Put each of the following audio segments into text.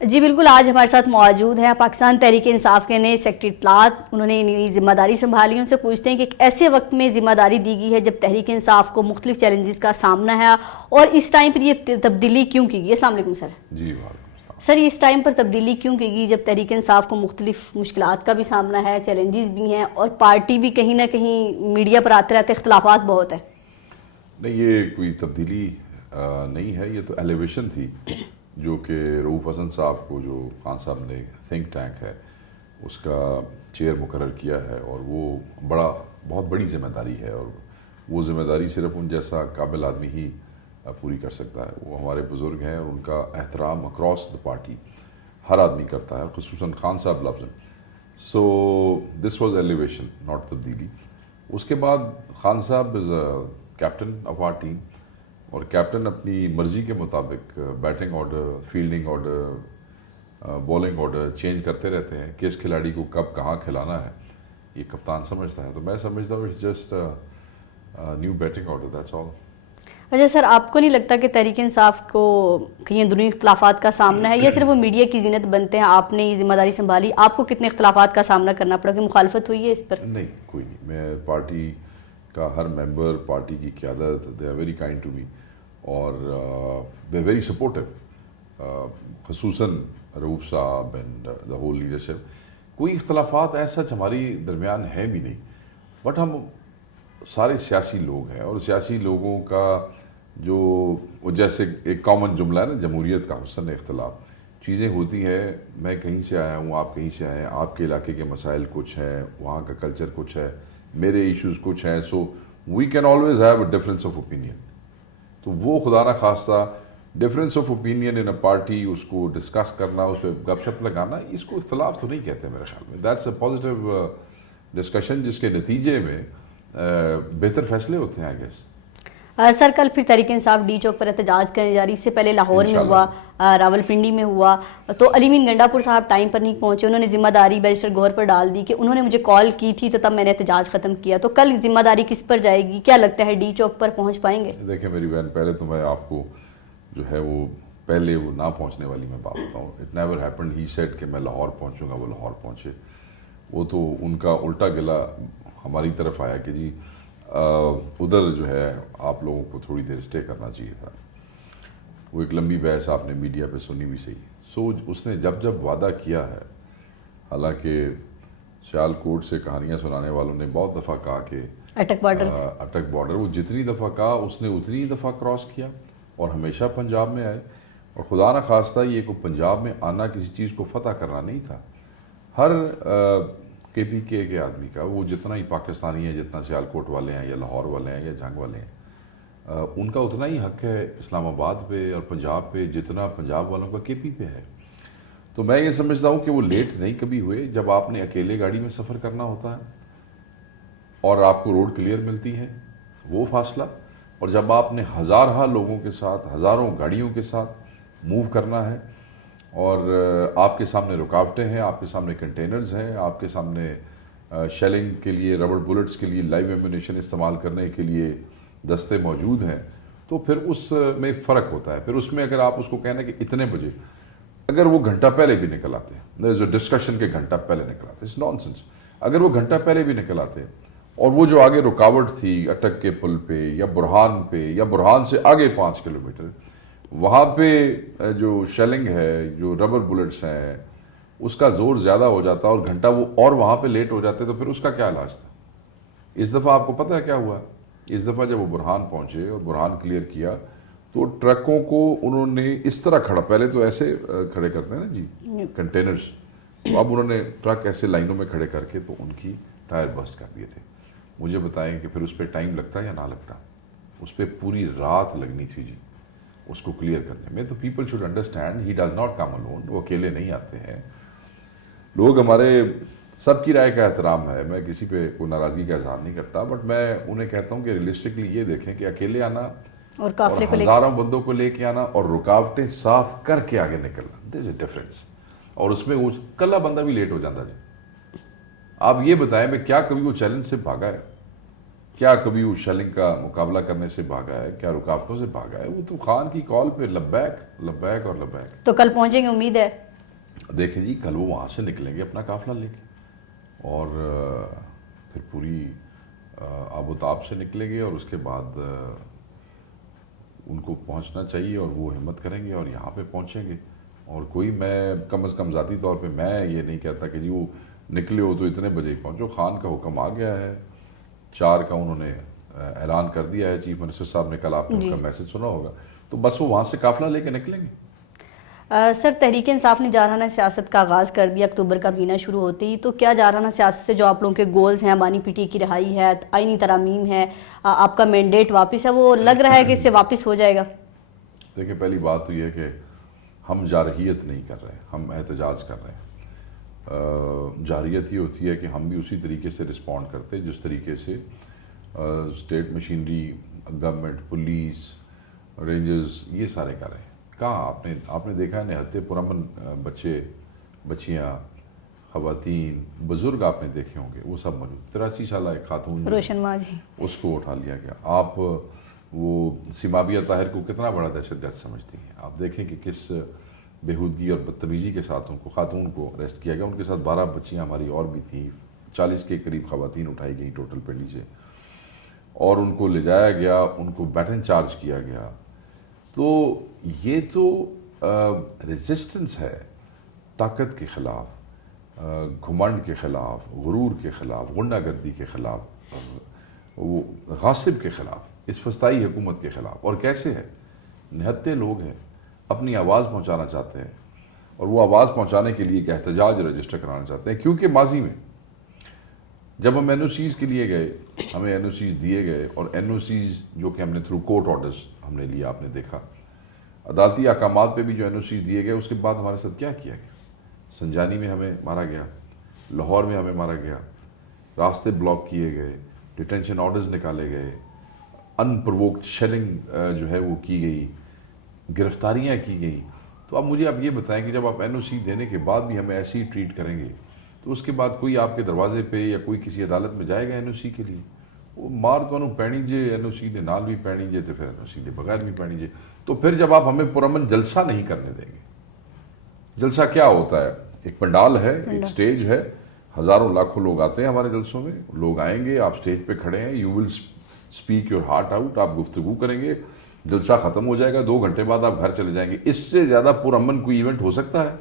جی بالکل، آج ہمارے ساتھ موجود ہیں پاکستان تحریک انصاف کے نئے سیکرٹری اطلاعات. انہوں نے نئی ذمہ داری سنبھالی. ان سے پوچھتے ہیں کہ ایک ایسے وقت میں ذمہ داری دی گئی ہے جب تحریک انصاف کو مختلف چیلنجز کا سامنا ہے، اور اس ٹائم پر یہ تبدیلی کیوں کی گئی؟ السلام علیکم سر. جی وعلیکم السلام. سر، اس ٹائم پر تبدیلی کیوں کی گئی جب تحریک انصاف کو مختلف مشکلات کا بھی سامنا ہے، چیلنجز بھی ہیں، اور پارٹی بھی کہیں نہ کہیں میڈیا پر آتے رہتے اختلافات بہت ہیں؟ نہیں، یہ کوئی تبدیلی نہیں ہے، یہ تو ایلیویشن تھی جو کہ رؤوف حسن صاحب کو، جو خان صاحب نے تھنک ٹینک ہے اس کا چیئر مقرر کیا ہے، اور وہ بہت بڑی ذمہ داری ہے، اور وہ ذمہ داری صرف ان جیسا قابل آدمی ہی پوری کر سکتا ہے. وہ ہمارے بزرگ ہیں، اور ان کا احترام اکراس دا پارٹی ہر آدمی کرتا ہے، خصوصاً خان صاحب لفظ. So this was elevation, not تبدیلی. اس کے بعد خان صاحب is a captain of our team, اور کیپٹن اپنی مرضی کے مطابق batting order, fielding order, bowling order change کرتے رہتے ہیں. کس کھلاڑی کو کب کہاں کھلانا ہے یہ کپتان سمجھتا ہے. تو میں سمجھتا ہوں it's just new batting order, that's all. اچھا سر، آپ کو نہیں لگتا کہ تحریک انصاف کو کہیں اندرونی اختلافات کا سامنا ہے، یا صرف وہ میڈیا کی زینت بنتے ہیں؟ آپ نے یہ ذمہ داری سنبھالی، آپ کو کتنے اختلافات کا سامنا کرنا پڑا، کہ مخالفت ہوئی ہے اس پر؟ نہیں، کوئی نہیں. میں پارٹی کا ہر ممبر، پارٹی کی قیادت، they are very kind to me, اور دے آر ویری سپورٹو، خصوصاً رؤوف صاحب اینڈ دا ہول لیڈرشپ. کوئی اختلافات ایسا ہماری درمیان ہے بھی نہیں، بٹ ہم سارے سیاسی لوگ ہیں، اور سیاسی لوگوں کا جو جیسے ایک کامن جملہ ہے نا، جمہوریت کا حسن اختلاف. چیزیں ہوتی ہیں، میں کہیں سے آیا ہوں، آپ کہیں سے آئے ہیں، آپ کے علاقے کے مسائل کچھ ہیں، وہاں کا کلچر کچھ ہے، میرے ایشوز کچھ ہیں. So we can always have a difference of opinion. تو وہ خدا نہ خواستہ difference of opinion in a party, اس کو ڈسکس کرنا، اس پہ گپ شپ لگانا، اس کو اختلاف تو نہیں کہتے میرے خیال میں. دیٹس اے پازیٹیو ڈسکشن جس کے نتیجے میں بہتر فیصلے ہوتے ہیں، آئی گیس. سر، کل پھر تحریک انصاف ڈی چوک پر احتجاج کرنے جا رہی، اس سے پہلے لاہور میں ہوا، راول پنڈی میں ہوا. تو علی مین گنڈا پور صاحب ٹائم پر نہیں پہنچے. انہوں نے ذمہ داری بیرسٹر گوہر پر ڈال دی کہ انہوں نے مجھے کال کی تھی تو تب میں نے احتجاج ختم کیا. تو کل ذمہ داری کس پر جائے گی؟ کیا لگتا ہے ڈی چوک پر پہنچ پائیں گے؟ دیکھیں میری بہن، پہلے تو میں آپ کو جو ہے وہ پہلے وہ نہ پہنچنے والی میں بات بتاؤں. It never happened. He said کہ میں لاہور پہنچوں گا، وہ لاہور پہنچے. وہ تو ان کا الٹا گلا ہماری طرف آیا کہ جی ادھر جو ہے آپ لوگوں کو تھوڑی دیر اسٹے کرنا چاہیے تھا. وہ ایک لمبی بحث آپ نے میڈیا پہ سنی بھی صحیح. سو اس نے جب وعدہ کیا ہے، حالانکہ سیال کوٹ سے کہانیاں سنانے والوں نے بہت دفعہ کہا کہ اٹک بارڈر، وہ جتنی دفعہ کہا اس نے اتنی دفعہ کراس کیا، اور ہمیشہ پنجاب میں آئے. اور خدا نہ خواستہ یہ کو پنجاب میں آنا کسی چیز کو فتح کرنا نہیں تھا. ہر کے پی کے آدمی کا، وہ جتنا ہی پاکستانی ہے، جتنا سیال کوٹ والے ہیں یا لاہور والے ہیں یا جنگ والے ہیں، ان کا اتنا ہی حق ہے اسلام آباد پہ اور پنجاب پہ جتنا پنجاب والوں کا کے پی پہ ہے. تو میں یہ سمجھتا ہوں کہ وہ لیٹ نہیں کبھی ہوئے. جب آپ نے اکیلے گاڑی میں سفر کرنا ہوتا ہے اور آپ کو روڈ کلیئر ملتی ہے وہ فاصلہ، اور جب آپ نے ہزارہ لوگوں کے ساتھ، ہزاروں گاڑیوں کے ساتھ موو کرنا ہے، اور آپ کے سامنے رکاوٹیں ہیں، آپ کے سامنے کنٹینرز ہیں، آپ کے سامنے شیلنگ کے لیے، ربڑ بلٹس کے لیے، لائیو ایمونیشن استعمال کرنے کے لیے دستے موجود ہیں، تو پھر اس میں فرق ہوتا ہے. پھر اس میں اگر آپ اس کو کہنا کہ اتنے بجے، اگر وہ گھنٹہ پہلے بھی نکل آتے ہیں، جو ڈسکشن کے گھنٹہ پہلے نکل آتے، اٹس نان سینس. اگر وہ گھنٹہ پہلے بھی نکل آتے اور وہ جو آگے رکاوٹ تھی اٹک کے پل پہ یا برہان پہ یا برہان سے آگے 5 کلومیٹر، وہاں پہ جو شیلنگ ہے، جو ربر بلٹس ہیں، اس کا زور زیادہ ہو جاتا اور گھنٹہ وہ اور وہاں پہ لیٹ ہو جاتے، تو پھر اس کا کیا علاج تھا؟ اس دفعہ آپ کو پتہ ہے کیا ہوا؟ اس دفعہ جب وہ برہان پہنچے اور برہان کلیئر کیا، تو ٹرکوں کو انہوں نے اس طرح کھڑا، پہلے تو ایسے کھڑے کرتے ہیں نا جی کنٹینرز، تو اب انہوں نے ٹرک ایسے لائنوں میں کھڑے کر کے تو ان کی ٹائر بسٹ کر دیے تھے. مجھے بتائیں کہ پھر اس پہ ٹائم لگتا یا نہ لگتا؟ اس پہ پوری رات لگنی تھی جی اس کو کلیئر کرنے میں. تو people should understand he does not come alone. وہ اکیلے نہیں آتے ہیں. لوگ ہمارے سب کی رائے کا احترام ہے، میں کسی پہ کوئی ناراضگی کا اظہار نہیں کرتا، بٹ میں انہیں کہتا ہوں کہ ریئلسٹکلی یہ دیکھیں کہ اکیلے آنا اور ہزاروں بندوں کو لے کے آنا اور رکاوٹیں صاف کر کے آگے نکلنا، دیر از اے ڈفرینس. اور اس میں وہ کلا بندہ بھی لیٹ ہو جاتا جی. آپ یہ بتائیں میں کیا کبھی وہ چیلنج سے بھاگا ہے؟ کیا کبھی وہ شیلنگ کا مقابلہ کرنے سے بھاگا ہے؟ کیا رکاوٹوں سے بھاگا ہے؟ وہ تو خان کی کال پہ لبیک لبیک اور لبیک. تو کل پہنچیں گے امید ہے؟ دیکھیں جی کل وہ وہاں سے نکلیں گے اپنا قافلہ لے کے اور پھر پوری آب و تاب سے نکلیں گے اور اس کے بعد ان کو پہنچنا چاہیے اور وہ ہمت کریں گے اور یہاں پہ پہنچیں گے. اور کوئی میں کم از کم ذاتی طور پہ میں یہ نہیں کہتا کہ جی وہ نکلے ہو تو اتنے بجے پہنچو. خان کا حکم آ گیا ہے 4 کا انہوں نے اعلان کر دیا ہے چیف منسٹر صاحب نے, کل آپ نے ان کا میسج سنا ہوگا, تو بس وہ وہاں سے قافلہ لے کے نکلیں گے. سر تحریک انصاف نے جارحانہ سیاست کا آغاز کر دیا اکتوبر کا مہینہ شروع ہوتے ہی, تو کیا جارحانہ سیاست سے جو آپ لوگوں کے گولز ہیں, بانی پی ٹی کی رہائی ہے, آئینی ترامیم ہے, آپ کا مینڈیٹ واپس ہے, وہ لگ رہا ہے کہ اس سے واپس ہو جائے گا؟ دیکھیں پہلی بات تو یہ ہے کہ ہم جارحیت نہیں کر رہے, ہم احتجاج کر رہے ہیں. جارحیت یہ ہوتی ہے کہ ہم بھی اسی طریقے سے رسپونڈ کرتے ہیں جس طریقے سے state machinery, government, police, rangers یہ سارے کر رہے ہیں. کہاں آپ نے دیکھا ہے نہتے پرامن بچے, بچیاں, خواتین, بزرگ آپ نے دیکھے ہوں گے, وہ سب موجود. 83 سالہ ایک خاتون روشن ماں جی, اس کو اٹھا لیا گیا. آپ وہ سیمابیہ طاہر کو کتنا بڑا دہشت گرد سمجھتی ہیں, آپ دیکھیں کہ کس بےہودگی اور بدتمیزی کے ساتھ ان کو, خاتون کو اریسٹ کیا گیا. ان کے ساتھ 12 بچیاں ہماری اور بھی تھیں, 40 کے قریب خواتین اٹھائی گئیں ٹوٹل پنڈی سے, اور ان کو لے جایا گیا, ان کو بیٹن چارج کیا گیا. تو یہ تو ریزسٹنس ہے طاقت کے خلاف, گھمنڈ کے خلاف, غرور کے خلاف, غنڈہ گردی کے خلاف, وہ غاصب کے خلاف, اس فسطائی حکومت کے خلاف. اور کیسے ہے, نہتے لوگ ہیں, اپنی آواز پہنچانا چاہتے ہیں, اور وہ آواز پہنچانے کے لیے ایک احتجاج رجسٹر کرانا چاہتے ہیں. کیونکہ ماضی میں جب ہم این او سیز کے لیے گئے, ہمیں این او سیز دیے گئے, اور این او سیز جو کہ ہم نے تھرو کورٹ آرڈرز ہم نے لیا, آپ نے دیکھا عدالتی احکامات پہ بھی جو این او سیز دیے گئے, اس کے بعد ہمارے ساتھ کیا کیا گیا. سنجانی میں ہمیں مارا گیا, لاہور میں ہمیں مارا گیا, راستے بلاک کیے گئے, ڈیٹینشن آرڈرز نکالے گئے, ان پرووکڈ شیلنگ جو ہے وہ کی گئی, گرفتاریاں کی گئیں. تو اب مجھے آپ یہ بتائیں کہ جب آپ این او سی دینے کے بعد بھی ہمیں ایسے ہی ٹریٹ کریں گے, تو اس کے بعد کوئی آپ کے دروازے پہ یا کوئی کسی عدالت میں جائے گا این او سی کے لیے, وہ مار تو پینی جے این او سی نے نال بھی پینی جے, تو پھر این او سی دے بغیر بھی پینی جے. تو پھر جب آپ ہمیں پرامن جلسہ نہیں کرنے دیں گے, جلسہ کیا ہوتا ہے, ایک پنڈال ہے, ایک سٹیج ہے, ہزاروں لاکھوں لوگ آتے ہیں ہمارے جلسوں میں, لوگ آئیں گے, آپ سٹیج پہ کھڑے ہیں, you will speak your heart out, آپ گفتگو کریں گے, جلسہ ختم ہو جائے گا, 2 گھنٹے بعد آپ گھر چلے جائیں گے. اس سے زیادہ پرامن کوئی ایونٹ ہو سکتا ہے؟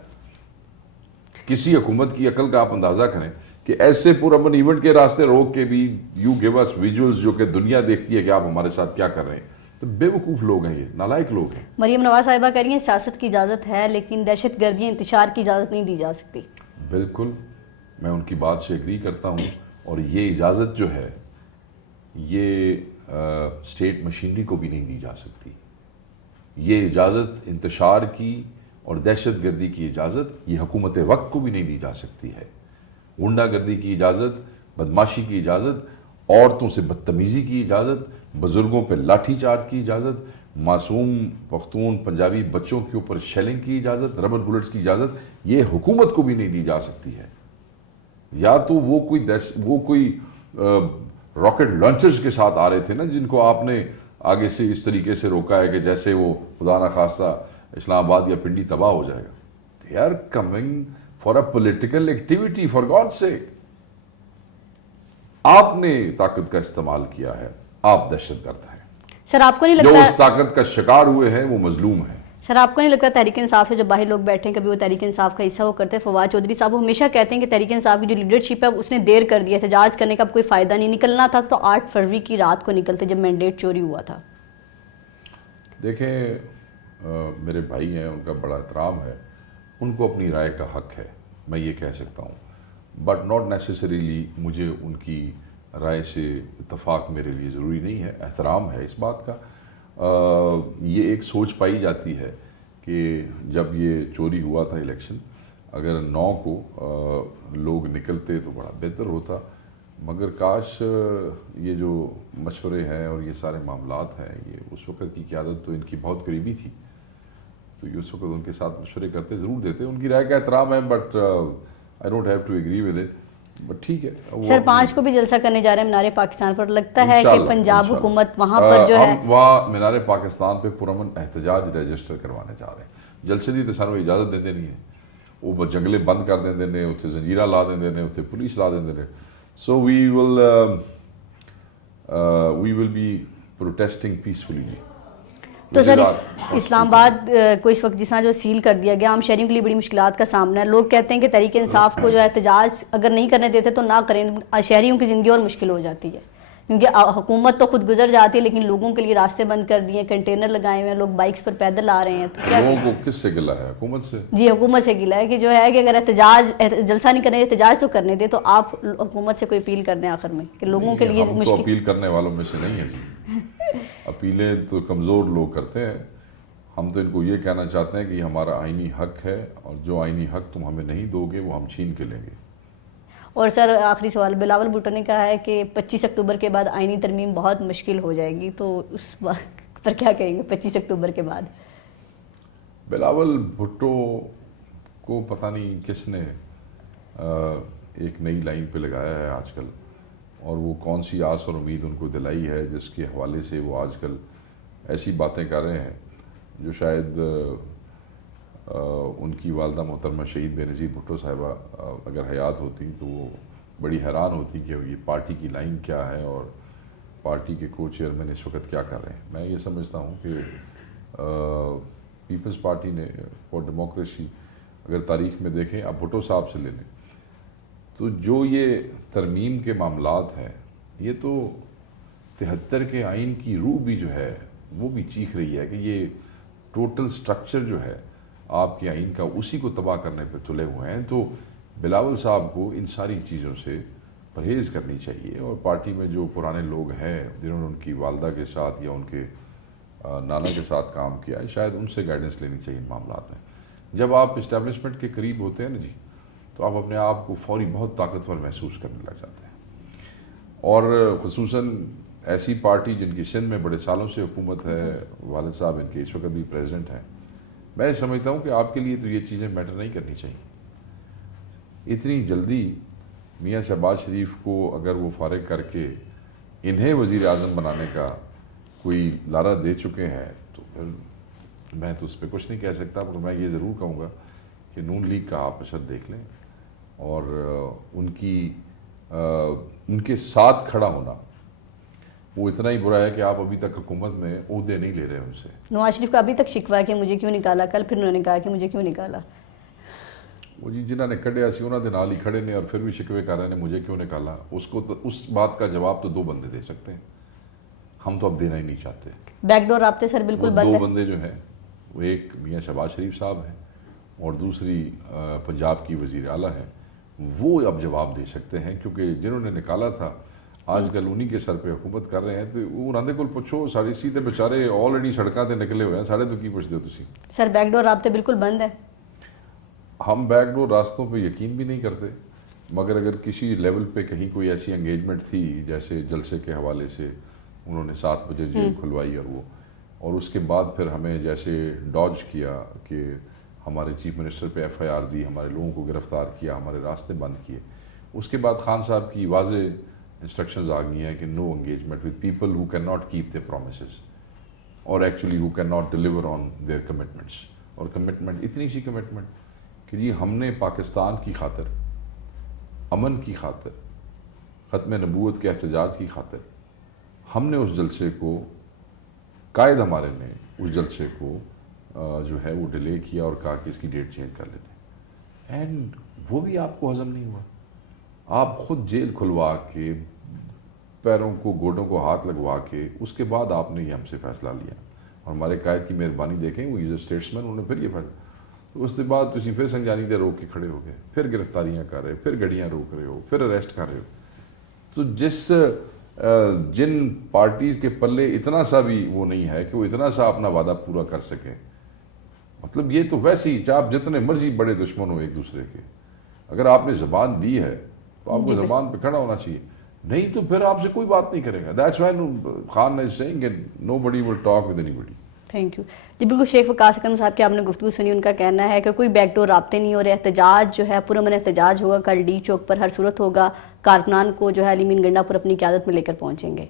کسی حکومت کی عقل کا آپ اندازہ کریں کہ ایسے پرامن ایونٹ کے راستے روک کے بھی یو گیو اس ویژولز جو کہ دنیا دیکھتی ہے کہ آپ ہمارے ساتھ کیا کر رہے ہیں. تو بے وقوف لوگ ہیں, یہ نالائق لوگ ہیں. مریم نواز صاحبہ کہہ رہی ہیں سیاست کی اجازت ہے لیکن دہشت گردی انتشار کی اجازت نہیں دی جا سکتی. بالکل میں ان کی بات سے ایگری کرتا ہوں, اور یہ اجازت جو ہے یہ اسٹیٹ مشینری کو بھی نہیں دی جا سکتی. یہ اجازت انتشار کی اور دہشت گردی کی اجازت یہ حکومت وقت کو بھی نہیں دی جا سکتی ہے. غنڈہ گردی کی اجازت, بدماشی کی اجازت, عورتوں سے بدتمیزی کی اجازت, بزرگوں پہ لاٹھی چارج کی اجازت, معصوم پختون پنجابی بچوں کے اوپر شیلنگ کی اجازت, ربر بلٹس کی اجازت, یہ حکومت کو بھی نہیں دی جا سکتی ہے. یا تو وہ کوئی راکٹ لانچرز کے ساتھ آ رہے تھے نا, جن کو آپ نے آگے سے اس طریقے سے روکا ہے کہ جیسے وہ خدا نخواستہ اسلام آباد یا پنڈی تباہ ہو جائے گا. They are coming for a political activity, for God's sake. آپ نے طاقت کا استعمال کیا ہے, آپ دہشت گرد ہیں. سر آپ کو نہیں جو لگتا اس طاقت کا شکار ہوئے ہیں وہ مظلوم ہیں. سر آپ کو نہیں لگتا تحریک انصاف سے جو باہر لوگ بیٹھے ہیں کبھی وہ تحریک انصاف کا حصہ ہو کرتے ہیں؟ فواد چودھری صاحب وہ ہمیشہ کہتے ہیں کہ تحریک انصاف کی جو لیڈرشپ ہے اس نے دیر کر دیا, احتجاج کرنے کا کوئی فائدہ نہیں, نکلنا تھا تو 8 فروری کی رات کو نکلتے جب مینڈیٹ چوری ہوا تھا. دیکھیں میرے بھائی ہیں, ان کا بڑا احترام ہے, ان کو اپنی رائے کا حق ہے, میں یہ کہہ سکتا ہوں, بٹ ناٹ نیسیسریلی مجھے ان کی رائے سے اتفاق میرے لیے ضروری نہیں ہے. احترام ہے اس بات کا. یہ ایک سوچ پائی جاتی ہے کہ جب یہ چوری ہوا تھا الیکشن, اگر 9 کو لوگ نکلتے تو بڑا بہتر ہوتا, مگر کاش یہ جو مشورے ہیں اور یہ سارے معاملات ہیں, یہ اس وقت کی قیادت تو ان کی بہت قریبی تھی, تو یہ اس وقت ان کے ساتھ مشورے کرتے ضرور دیتے. ان کی رائے کا احترام ہے, but I don't have to agree with it, but ٹھیک ہے. سر 5 کو بھی جلسہ کرنے جا رہے ہیں مینار پاکستان پر, لگتا ہے کہ پنجاب حکومت وہاں پر جو ہے ہم وہاں مینار پاکستان پہ پرامن احتجاج رجسٹر کروانے جا رہے ہیں. جلسے دی تو سانوں اجازت دیندے نہیں ہے, وہ جنگلے بند کر دیں نے اتنے زنجیرہ لا دیں نے اتنے پولیس لا دیں نے. سو وی ول بی پروٹیسٹنگ پیسفلی. تو سر اسلام آباد کو اس وقت جس طرح جو سیل کر دیا گیا، عام شہریوں کے لیے بڑی مشکلات کا سامنا ہے. لوگ کہتے ہیں کہ تحریک انصاف کو جو ہے احتجاج اگر نہیں کرنے دیتے تو نہ کریں، شہریوں کی زندگی اور مشکل ہو جاتی ہے کیونکہ حکومت تو خود گزر جاتی ہے لیکن لوگوں کے لیے راستے بند کر دیے، کنٹینر لگائے ہوئے ہیں، لوگ بائکس پر پیدل آ رہے ہیں. لوگوں کو کس سے گلہ ہے؟ حکومت سے. جی حکومت سے گلا ہے کہ جو ہے کہ اگر احتجاج جلسہ نہیں کرنے احتجاج تو کرنے دے تو آپ حکومت سے کوئی اپیل کر دیں آخر میں کہ لوگوں کے لیے ہم تو اپیل کرنے والوں میں سے نہیں ہیں جی. اپیلیں تو کمزور لوگ کرتے ہیں. ہم تو ان کو یہ کہنا چاہتے ہیں کہ یہ ہمارا آئینی حق ہے اور جو آئینی حق تم ہمیں نہیں دو گے وہ ہم چھین کے لیں گے. اور سر آخری سوال، بلاول بھٹو نے کہا ہے کہ 25 اکتوبر کے بعد آئینی ترمیم بہت مشکل ہو جائے گی، تو اس بات پر کیا کہیں گے 25 اکتوبر کے بعد؟ بلاول بھٹو کو پتہ نہیں کس نے ایک نئی لائن پہ لگایا ہے آج کل، اور وہ کون سی آس اور امید ان کو دلائی ہے جس کے حوالے سے وہ آج کل ایسی باتیں کر رہے ہیں جو شاید ان کی والدہ محترمہ شہید بے نظیر بھٹو صاحبہ اگر حیات ہوتی تو وہ بڑی حیران ہوتی کہ یہ پارٹی کی لائن کیا ہے اور پارٹی کے کو چیئرمین اس وقت کیا کر رہے ہیں. میں یہ سمجھتا ہوں کہ پیپلز پارٹی نے فار ڈیموکریسی اگر تاریخ میں دیکھیں، اب بھٹو صاحب سے لے لیں تو جو یہ ترمیم کے معاملات ہیں یہ تو 73 کے آئین کی روح بھی جو ہے وہ بھی چیخ رہی ہے کہ یہ ٹوٹل سٹرکچر جو ہے آپ کے آئین کا اسی کو تباہ کرنے پہ تلے ہوئے ہیں. تو بلاول صاحب کو ان ساری چیزوں سے پرہیز کرنی چاہیے، اور پارٹی میں جو پرانے لوگ ہیں جنہوں نے ان کی والدہ کے ساتھ یا ان کے نانا کے ساتھ کام کیا، شاید ان سے گائیڈنس لینی چاہیے ان معاملات میں. جب آپ اسٹیبلشمنٹ کے قریب ہوتے ہیں نا جی، تو آپ اپنے آپ کو فوری بہت طاقتور محسوس کرنے لگ جاتے ہیں. اور خصوصاً ایسی پارٹی جن کی سندھ میں بڑے سالوں سے حکومت ہے، والد صاحب ان کے اس وقت بھی پریزیڈنٹ ہیں، میں سمجھتا ہوں کہ آپ کے لیے تو یہ چیزیں میٹر نہیں کرنی چاہیے. اتنی جلدی میاں شہباز شریف کو اگر وہ فارغ کر کے انہیں وزیر اعظم بنانے کا کوئی لارا دے چکے ہیں تو پھر میں تو اس پہ کچھ نہیں کہہ سکتا، پر میں یہ ضرور کہوں گا کہ نون لیگ کا آپ اشر دیکھ لیں اور ان کے ساتھ کھڑا ہونا وہ اتنا ہی برا ہے کہ آپ ابھی تک حکومت میں عہدے نہیں لے رہے ان سے. نواز شریف کا ابھی تک شکوہ ہے کہ مجھے کیوں نکالا، کل پھر انہوں نے کہا کہ مجھے کیوں نکالا. وہ جی جنہوں نے کھڑیا سی انہوں نے نال ہی کھڑے نے اور پھر بھی شکوے کر رہے ہیں مجھے کیوں نکالا. اس کو تو اس بات کا جواب تو 2 بندے دے سکتے ہیں، ہم تو اب دینا ہی نہیں چاہتے. بیک ڈور رابطے سر بالکل بند ہے. 2 بندے جو ہیں وہ ایک میاں شہباز شریف صاحب ہیں اور دوسری پنجاب کی وزیر اعلیٰ ہیں. وہ اب جواب دے سکتے ہیں کیونکہ جنہوں نے نکالا تھا آج کل انہی کے سر پہ حکومت کر رہے ہیں. تو انہوں کو پوچھو، ساری سیدھے بیچارے آلریڈی سڑکاں تے نکلے ہوئے ہیں، سارے تو کی پوچھتے ہو تسی. سر بیک ڈور رابطے بالکل بند ہے. ہم بیک ڈور راستوں پہ یقین بھی نہیں کرتے، مگر اگر کسی لیول پہ کہیں کوئی ایسی انگیجمنٹ تھی جیسے جلسے کے حوالے سے انہوں نے 7 بجے جیل کھلوائی اور اس کے بعد پھر ہمیں جیسے ڈاج کیا کہ ہمارے چیف منسٹر پہ FIR دی، ہمارے لوگوں کو گرفتار کیا، ہمارے راستے بند کیے. اس کے بعد خان صاحب کی واضح انسٹرکشنز آ گئی ہیں کہ no engagement with people who can not keep their promises اور actually who can not deliver on their commitments. اور کمٹمنٹ اتنی سی کمٹمنٹ کہ جی ہم نے پاکستان کی خاطر، امن کی خاطر، ختم نبوت کے احتجاج کی خاطر ہم نے اس جلسے کو، قائد ہمارے نے اس جلسے کو جو ہے وہ ڈیلے کیا اور کہا کہ اس کی ڈیٹ چینج کر لیتے ہیں. اینڈ وہ بھی آپ کو ہضم نہیں ہوا. آپ خود جیل کھلوا کے، پیروں کو گوڈوں کو ہاتھ لگوا کے، اس کے بعد آپ نے یہ ہم سے فیصلہ لیا. اور ہمارے قائد کی مہربانی دیکھیں، وہ ایز اے اسٹیٹسمین انہوں نے پھر یہ فیصلہ. تو اس کے بعد تھی پھر سنجانی دے روک کے کھڑے ہو گئے، پھر گرفتاریاں کر رہے، پھر گڑیاں روک رہے ہو، پھر اریسٹ کر رہے ہو. تو جن پارٹیز کے پلے اتنا سا بھی وہ نہیں ہے کہ وہ اتنا سا اپنا وعدہ پورا کر سکیں، مطلب یہ تو ویسے ہی چاہے آپ جتنے مرضی بڑے دشمن ہو ایک دوسرے کے، اگر آپ نے زبان دی ہے تو آپ کو زبان پہ کھڑا ہونا چاہیے. نہیں تو پھر آپ سے کوئی بات نہیں کرے گا. That's why Khan is saying کہ nobody will talk with anybody. Thank you جی. بالکل شیخ وقاص اکرم صاحب کی آپ نے گفتگو سنی، ان کا کہنا ہے کہ کوئی بیک ڈور رابطے نہیں ہو رہے، احتجاج جو ہے پرامن احتجاج ہوگا، کل ڈی چوک پر ہر صورت ہوگا، کارکنان کو جو ہے علی مین گنڈا پر اپنی قیادت میں لے کر پہنچیں گے.